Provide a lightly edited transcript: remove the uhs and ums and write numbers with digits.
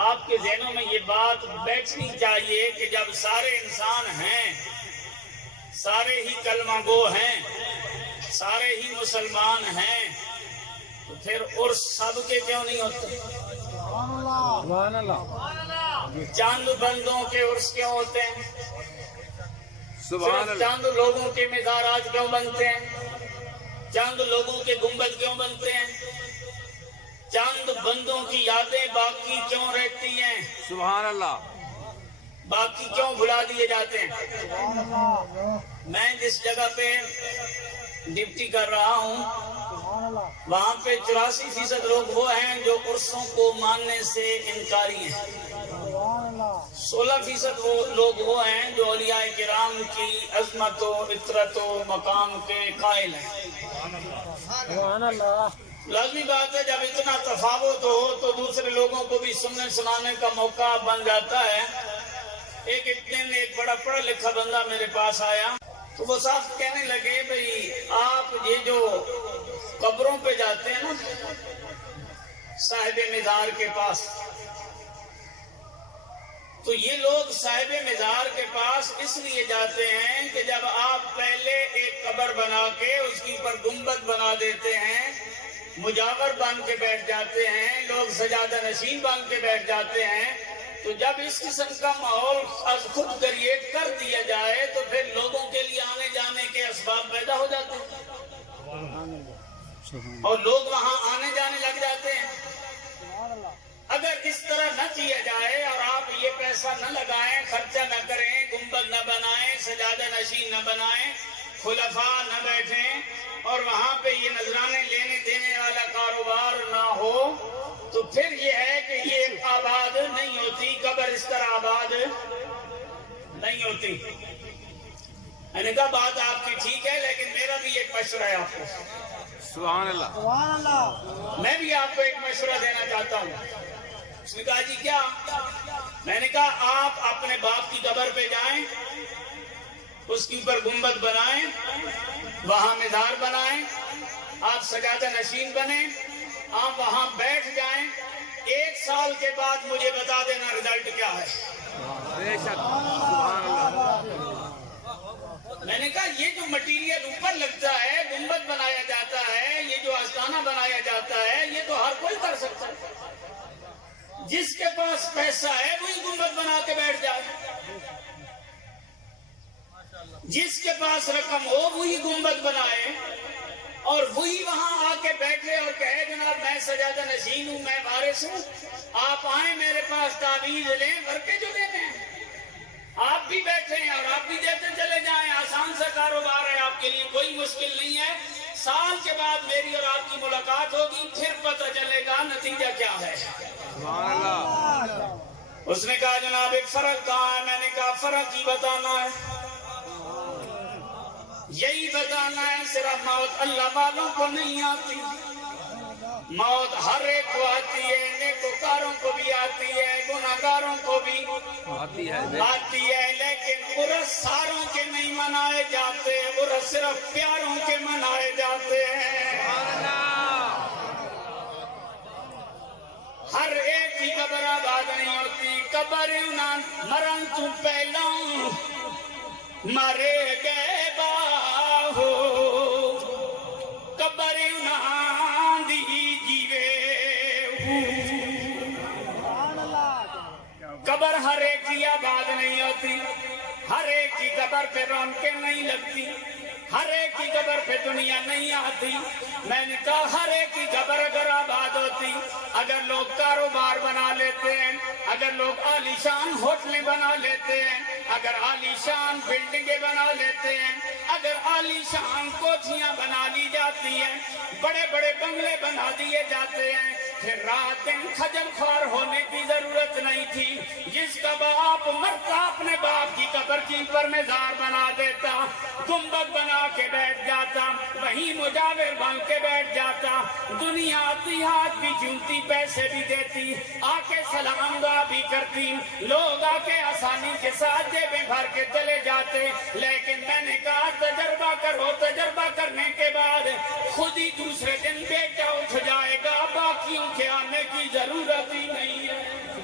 آپ کے ذہنوں میں یہ بات بیٹھنی چاہیے کہ جب سارے انسان ہیں، سارے ہی کلمہ گو ہیں، سارے ہی مسلمان ہیں، تو پھر عرس سب کے کیوں نہیں ہوتے؟ سبحان اللہ، چاند بندوں کے عرس کیوں ہوتے ہیں؟ سبحان صرف اللہ، چند لوگوں کے مزارات کیوں بنتے ہیں؟ چند لوگوں کے گنبد کیوں بنتے ہیں؟ چند بندوں کی یادیں باقی کیوں رہتی ہیں؟ سبحان اللہ، باقی کیوں بھلا دیے جاتے ہیں؟ میں جس جگہ پہ ڈپٹی کر رہا ہوں وہاں پہ 84% لوگ وہ ہیں جو عرسوں کو ماننے سے انکاری ہیں، 16% وہ لوگ وہ ہیں جو اولیاء کرام کی عظمت و عطرت و مقام کے قائل ہیں۔ سبحان اللہ، لازمی بات ہے جب اتنا تفاوت ہو تو دوسرے لوگوں کو بھی سننے سنانے کا موقع بن جاتا ہے۔ ایک بڑا پڑھا لکھا بندہ میرے پاس آیا تو وہ صاحب کہنے لگے بھئی آپ یہ جو قبروں پہ جاتے ہیں نا صاحب مزار کے پاس، تو یہ لوگ صاحب مزار کے پاس اس لیے جاتے ہیں کہ جب آپ پہلے ایک قبر بنا کے اس کے اوپر گنبد بنا دیتے ہیں، مجاور بن کے بیٹھ جاتے ہیں، لوگ سجادہ نشین بن کے بیٹھ جاتے ہیں، تو جب اس قسم کا ماحول خود کریٹ کر دیا جائے تو پھر لوگوں کے لیے آنے جانے کے اسباب پیدا ہو جاتے ہیں اور لوگ وہاں آنے جانے لگ جاتے ہیں۔ اگر اس طرح نہ کیا جائے اور آپ یہ پیسہ نہ لگائیں، خرچہ نہ کریں، گنبد نہ بنائیں، سجادہ نشین نہ بنائیں، خلفاء نہ بیٹھیں اور وہاں پہ یہ نذرانے لینے دینے والا کاروبار نہ ہو، تو پھر یہ ہے کہ یہ آباد نہیں ہوتی، قبر اس طرح آباد نہیں ہوتی۔ میں نے کہا بات آپ کی ٹھیک ہے لیکن میرا بھی ایک مشورہ ہے آپ کو، سبحان اللہ، میں بھی آپ کو ایک مشورہ دینا چاہتا ہوں۔ اس نے کہا جی کیا؟ میں نے کہا آپ اپنے باپ کی قبر پہ جائیں، اس کے اوپر گنبد بنائیں، وہاں مزار بنائیں، آپ سجادہ نشین بنیں، آپ وہاں بیٹھ جائیں، 1 سال کے بعد مجھے بتا دینا رزلٹ کیا ہے۔ بے شک، سبحان اللہ، میں نے کہا یہ جو مٹیریل اوپر لگتا ہے، گنبد بنایا جاتا ہے، یہ جو آستانہ بنایا جاتا ہے، یہ تو ہر کوئی کر سکتا ہے۔ جس کے پاس پیسہ ہے وہی گنبد بنا کے بیٹھ جائے، جس کے پاس رقم ہو وہی گنبد بنائے اور وہی وہاں آ کے بیٹھے اور کہے جناب میں سجادہ نشین ہوں، میں وارث ہوں، آپ آئیں میرے پاس تعویذ لیں، ورکے جو دیتے ہیں آپ بھی بیٹھے ہیں اور آپ بھی دیتے چلے جائیں، آسان سا کاروبار ہے، آپ کے لیے کوئی مشکل نہیں ہے۔ سال کے بعد میری اور آپ کی ملاقات ہوگی، پھر پتہ چلے گا نتیجہ کیا ہے۔ سبحان اللہ، اس نے کہا جناب ایک فرق کہاں ہے؟ میں نے کہا فرق ہی بتانا ہے، یہی بتانا ہے، صرف موت اللہ والوں کو نہیں آتی، موت ہر ایک کو آتی ہے، نیکوکاروں کو بھی آتی ہے، گناہگاروں کو بھی آتی ہے، لیکن عرس ساروں کے نہیں منائے جاتے، عرس صرف پیاروں کے منائے جاتے ہیں۔ ہر ایک کی قبر آباد نہیں ہوتی، قبر انہاں مرن تو پہلا مرے گئے باہو، قبر انہاں دی جیوے قبر ہر ایک کی آباد نہیں ہوتی، ہر ایک کی قبر پہ رونقیں نہیں لگتی، ہر ایک کی قبر پہ دنیا نہیں آتی۔ میں نے کہا ہر ایک کی قبر اگر آباد ہوتی، اگر لوگ کاروبار بنا لیتے ہیں، اگر لوگ عالی شان ہوٹلیں بنا لیتے ہیں، اگر عالی شان بلڈنگیں بنا لیتے ہیں، اگر عالی شان کوٹھیاں بنا لی جاتی ہیں، بڑے بڑے بنگلے بنا دیے جاتے ہیں، پھر رات دن خجل خوار ہونے کی ضرورت نہیں تھی۔ جس کا باپ مرتا اپنے باپ کی قبر کی پر مزار بنا دیتا، گنبد بنا کے بیٹھ جاتا، وہیں مجاور بن کے بیٹھ جاتا، دنیا آتی ہاتھ بھی چومتی، پیسے بھی دیتی، آ کے سلام دعا بھی کرتی، لوگ آ کے آسانی کے ساتھ جیبیں بھر کے چلے جاتے، لیکن میں نے کہا تجربہ کرو، تجربہ کرنے کے بعد خود ہی دوسرے دن بیٹا اٹھ جائے گا، باقیوں کے آنے کی ضرورت ہی نہیں ہے۔